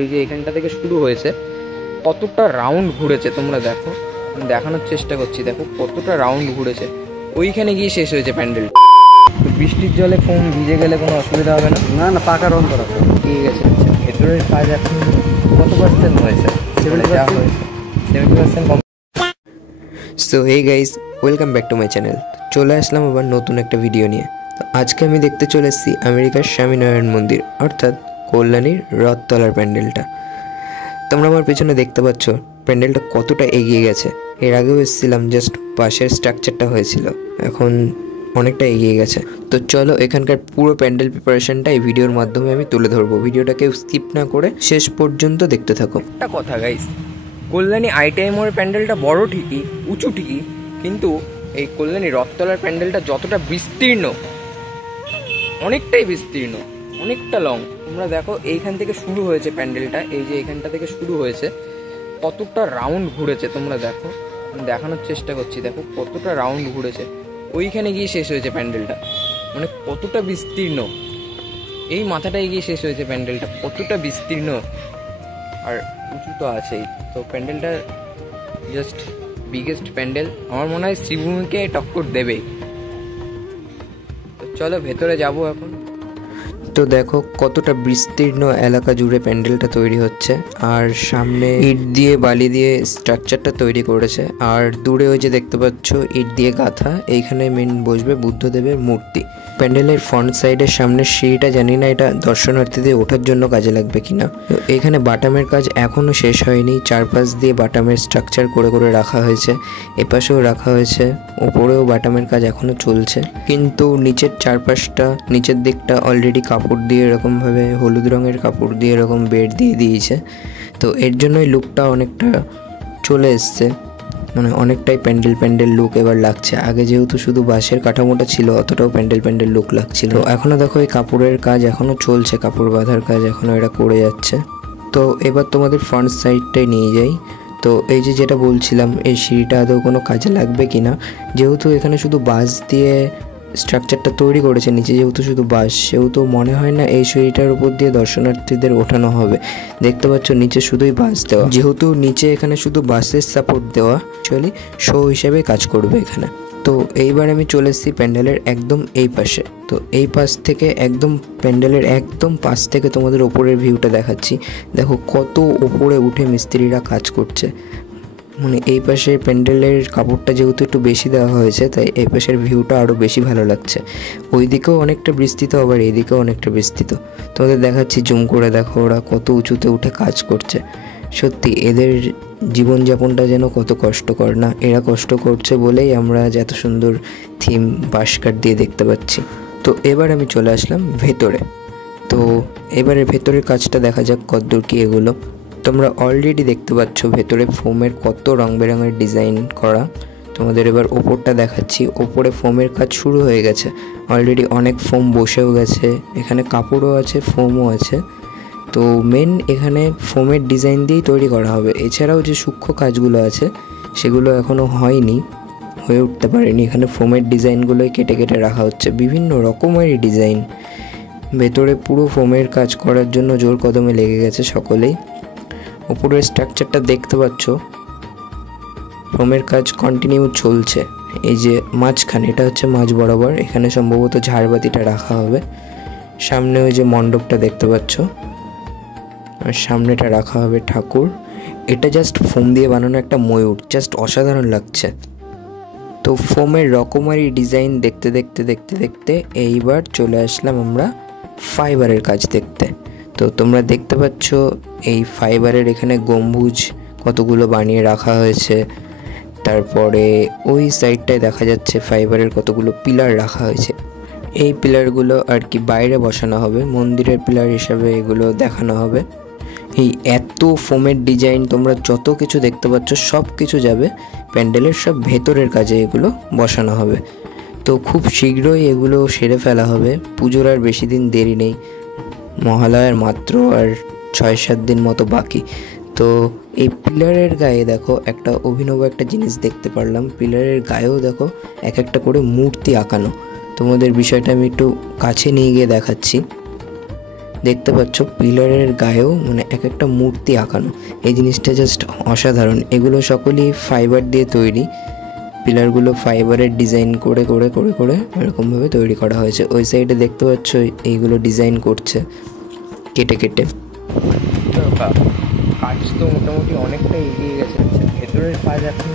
এই যে এখানটা থেকে শুরু হয়েছে, কতটা রাউন্ড ঘুরেছে তোমরা দেখো, দেখানোর চেষ্টা করছি। দেখো কতটা রাউন্ড ঘুরেছে, ওইখানে গিয়ে শেষ হয়েছে প্যান্ডেল। বৃষ্টির জলে ফোম ভিজে গেলে কোনো অসুবিধা হবে না? না না, পাকা রং করা ঠিক আছে। আচ্ছা, ভেতরের কাজ এখন কত পার্সেন্ট হয়েছে? 70%। So hey guys, welcome back to my channel. চলে আসলাম আবার নতুন একটা ভিডিও নিয়ে। তো আজকে আমি দেখতে চলে এসেছি আমেরিকার স্বামীনারায়ণ মন্দির, অর্থাৎ কল্যাণীর রথতলার প্যান্ডেলটা। তোমরা আমার পেছনে দেখতে পাচ্ছ প্যান্ডেলটা কতটা এগিয়ে গেছে। এর আগেও এসেছিলাম, জাস্ট পাশের স্ট্রাকচারটা হয়েছিল, এখন অনেকটা এগিয়ে গেছে। তো চলো এখানকার পুরো প্যান্ডেল প্রিপারেশনটা এই ভিডিওর মাধ্যমে আমি তুলে ধরবো। ভিডিওটাকে স্কিপ না করে শেষ পর্যন্ত দেখতে থাকো। একটা কথা গাইস, কল্যাণী আইটিআই মোড়ের প্যান্ডেলটা বড় ঠিকই, উঁচু ঠিকই, কিন্তু এই কল্যাণী রথতলার প্যান্ডেলটা যতটা বিস্তীর্ণ, অনেকটাই বিস্তীর্ণ, অনেকটা লং। তোমরা দেখো এইখান থেকে শুরু হয়েছে প্যান্ডেলটা, এই যে এখানটা থেকে শুরু হয়েছে, কতটা রাউন্ড ঘুরেছে তোমরা দেখো, দেখানোর চেষ্টা করছি। দেখো কতটা রাউন্ড ঘুরেছে, ওইখানে গিয়ে শেষ হয়েছে প্যান্ডেলটা। মানে কতটা বিস্তীর্ণ, এই মাথাটায় গিয়ে শেষ হয়েছে প্যান্ডেলটা, কতটা বিস্তীর্ণ আর উঁচু তো আছেই। তো প্যান্ডেলটা জাস্ট বিগেস্ট প্যান্ডেল, আমার মনে হয় শ্রীভূমিকে টক্কর দেবেই। তো চলো ভেতরে যাবো এখন। তো দেখো কতটা বিস্তীর্ণ এলাকা জুড়ে প্যান্ডেলটা তৈরি হচ্ছে, আর সামনে ইট দিয়ে বালি দিয়ে স্ট্রাকচারটা তৈরি করেছে, আর দূরে ওই যে দেখতে পাচ্ছ ইট দিয়ে গাঁথা, এইখানে মেন বসবে বুদ্ধদেবের মূর্তি। প্যান্ডেলের ফ্রন্ট সাইডের সামনের সিঁড়িটা জানি না এটা দর্শনার্থীদের ওঠার জন্য কাজে লাগবে কিনা। তো এখানে বাটামের কাজ এখনো শেষ হয়নি, চারপাশ দিয়ে বাটামের স্ট্রাকচার করে করে রাখা হয়েছে, এপাশেও রাখা হয়েছে, ওপরেও বাটামের কাজ এখনো চলছে। কিন্তু নিচের চারপাশটা, নিচের দিকটা অলরেডি কাপড় দিয়ে এরকমভাবে হলুদ রঙের কাপড় দিয়ে এরকম বেড দিয়ে দিয়েছে। তো এর জন্যই লুকটা অনেকটা চলে এসছে, মানে অনেকটাই প্যান্ডেল প্যান্ডেল লুক এবার লাগছে। আগে যেহেতু শুধু বাঁশের কাঠামোটা ছিল, অতটাও প্যান্ডেল প্যান্ডেল লুক লাগছিল। এখনও দেখো এই কাপড়ের কাজ এখনও চলছে, কাপড় বাঁধার কাজ এখনও এরা করে যাচ্ছে। তো এবার তোমাদের ফ্রন্ট সাইডটাই নিয়ে যাই। তো এই যে যেটা বলছিলাম, এই সিঁড়িটা আদৌ কোনো কাজে লাগবে কিনা, যেহেতু এখানে শুধু বাঁশ দিয়ে স্ট্রাকচারটা তৈরি করেছে, নিচে যেহেতু শুধু বাঁশ, সেহেতু মনে হয় না এই সিঁড়িটার উপর দিয়ে দর্শনার্থীদের ওঠানো হবে। দেখতে পাচ্ছ নিচে শুধুই বাঁশ দেওয়া, যেহেতু নিচে এখানে শুধু বাঁশের সাপোর্ট দেওয়া, অ্যাকচুয়ালি শো হিসেবে কাজ করবে এখানে। তো এইবার আমি চলে এসেছি প্যান্ডেলের একদম এই পাশে। তো এই পাশ থেকে একদম প্যান্ডেলের একদম পাশ থেকে তোমাদের ওপরের ভিউটা দেখাচ্ছি। দেখো কত ওপরে উঠে মিস্ত্রিরা কাজ করছে। মানে এই পাশে প্যান্ডেলের কাপড়টা যেহেতু একটু বেশি দেওয়া হয়েছে, তাই এই পাশের ভিউটা আরও বেশি ভালো লাগছে। ওই দিকেও অনেকটা বিস্তৃত, আবার এই দিকেও অনেকটা বিস্তৃত। তোমাদের দেখাচ্ছি জুম করে, দেখো ওরা কত উঁচুতে উঠে কাজ করছে। সত্যি এদের জীবনযাপনটা যেন কত কষ্টকর না, এরা কষ্ট করছে বলেই আমরা এত সুন্দর থিম বাঁশ কাঠ দিয়ে দেখতে পাচ্ছি। তো এবার আমি চলে আসলাম ভেতরে। তো এবারে ভেতরের কাজটা দেখা যাক কতদূর কি এগুলো। তোমরা অলরেডি দেখতে পাচ্ছ ভেতরে ফোমের কত রং বেরঙের ডিজাইন করা। তোমাদের এবার ওপরটা দেখাচ্ছি। ওপরে ফোমের কাজ শুরু হয়ে গেছে অলরেডি, অনেক ফোম বসেও গেছে, এখানে কাপড়ও আছে, ফোমও আছে। তো মেন এখানে ফোমের ডিজাইন দিয়েই তৈরি করা হবে। এছাড়াও যে সূক্ষ্ম কাজগুলো আছে সেগুলো এখনও হয়নি, হয়ে উঠতে পারেনি। এখানে ফোমের ডিজাইনগুলোই কেটে কেটে রাখা হচ্ছে, বিভিন্ন রকমেরই ডিজাইন। ভেতরে পুরো ফোমের কাজ করার জন্য জোর কদমে লেগে গেছে সকলেই। উপরের স্ট্রাকচারটা দেখতে পাচ্ছ, ফোমের কাজ কন্টিনিউ চলছে। এই যে মাঝখানে, এটা হচ্ছে মাঝ বরাবর, এখানে সম্ভবত ঝাড়বাতিটা রাখা হবে। সামনে ওই যে মণ্ডপটা দেখতে পাচ্ছ, আর সামনেটা রাখা হবে ঠাকুর। এটা জাস্ট ফোম দিয়ে বানানো একটা ময়ূর, জাস্ট অসাধারণ লাগছে। তো ফোমের রকমারি ডিজাইন দেখতে দেখতে দেখতে দেখতে এইবার চলে আসলাম আমরা ফাইবারের কাজ দেখতে। তো তোমরা দেখতে পাচ্ছ এই ফাইবারের এখানে গম্বুজ কতগুলো বানিয়ে রাখা হয়েছে। তারপরে ওই সাইডটায় দেখা যাচ্ছে ফাইবারের কতগুলো পিলার রাখা হয়েছে। এই পিলারগুলো আর কি বাইরে বসানো হবে, মন্দিরের পিলার হিসাবে এগুলো দেখানো হবে। এই এত ফোমের ডিজাইন তোমরা যত কিছু দেখতে পাচ্ছ সব কিছু যাবে প্যান্ডেলের সব ভেতরের কাজে, এগুলো বসানো হবে। তো খুব শীঘ্রই এগুলো সেরে ফেলা হবে, পুজোর আর বেশি দিন দেরি নেই, মহালয়ার মাত্র আর 6-7 দিন মতো বাকি। তো এই পিলারের গায়ে দেখো একটা অভিনব একটা জিনিস দেখতে পারলাম। পিলারের গায়েও দেখো এক একটা করে মূর্তি আঁকানো। তোমাদের বিষয়টা আমি একটু কাছে নিয়ে গিয়ে দেখাচ্ছি। দেখতে পাচ্ছ পিলারের গায়েও মানে এক একটা মূর্তি আঁকানো। এই জিনিসটা জাস্ট অসাধারণ। এগুলো সকলেই ফাইবার দিয়ে তৈরি। পিলারগুলো ফাইবারের ডিজাইন করে করে করে করে এরকমভাবে তৈরি করা হয়েছে। ওই সাইডে দেখতে পাচ্ছ এইগুলো ডিজাইন করছে কেটে কেটে। কাজ তো মোটামুটি অনেকটা এগিয়ে গেছে। ভেতরের কাজ এখন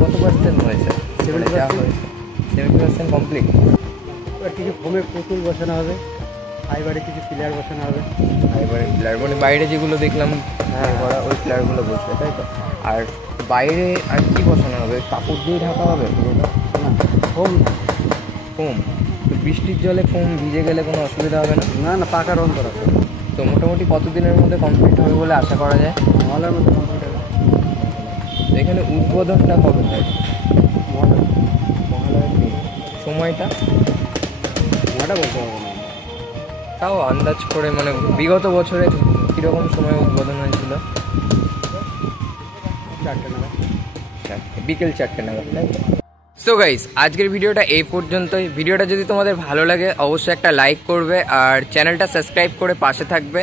কত পার্সেন্ট হয়েছে? 70% কমপ্লিট। কিছু ফোমের পুতুল বসানো হবে, ফাইবারে কিছু পিলার বসানো হবে। ফাইবারের পিলার মানে বাইরে যেগুলো দেখলাম করা ওই পিলারগুলো বসবে, তাই তো? আর বাইরে আর কি বসানো হবে? কাপড় দিয়ে ঢাকা হবে পুরোটা? না, ফোম। ফোম তো বৃষ্টির জলে ফোম ভিজে গেলে কোনো অসুবিধা হবে না? না না, পাকা রং করা হবে। তো মোটামুটি কতদিনের মধ্যে কমপ্লিট হবে বলে আশা করা যায়? মহলের মধ্যে কমপ্লিট হবে। তো এখানে উদ্বোধনটা কবে হয়? মহলের দিন। সময়টা সময়টা বলতে পারবো না। তাও আন্দাজ করে, মানে বিগত বছরে কীরকম সময় উদ্বোধন হয়েছিল? 4টে নাগাদ। বিকেল 4টে নাগাদ, তাই তো? সো গাইস, আজকের ভিডিওটা এই পর্যন্তই। ভিডিওটা যদি তোমাদের ভালো লাগে অবশ্যই একটা লাইক করবে আর চ্যানেলটা সাবস্ক্রাইব করে পাশে থাকবে।